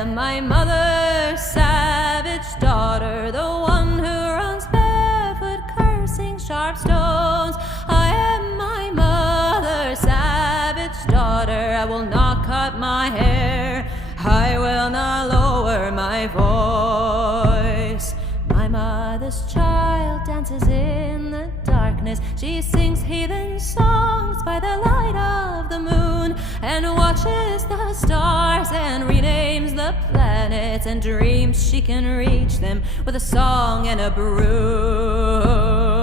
My mother's savage daughter, the one who runs barefoot, cursing sharp stones. I am my mother's savage daughter. I will not cut my hair, I will not lower my voice. My mother's child dances in the darkness. She sings heathen songs by the light of the moon, and watches the stars and renames the planets, and dreams she can reach them with a song and a broom.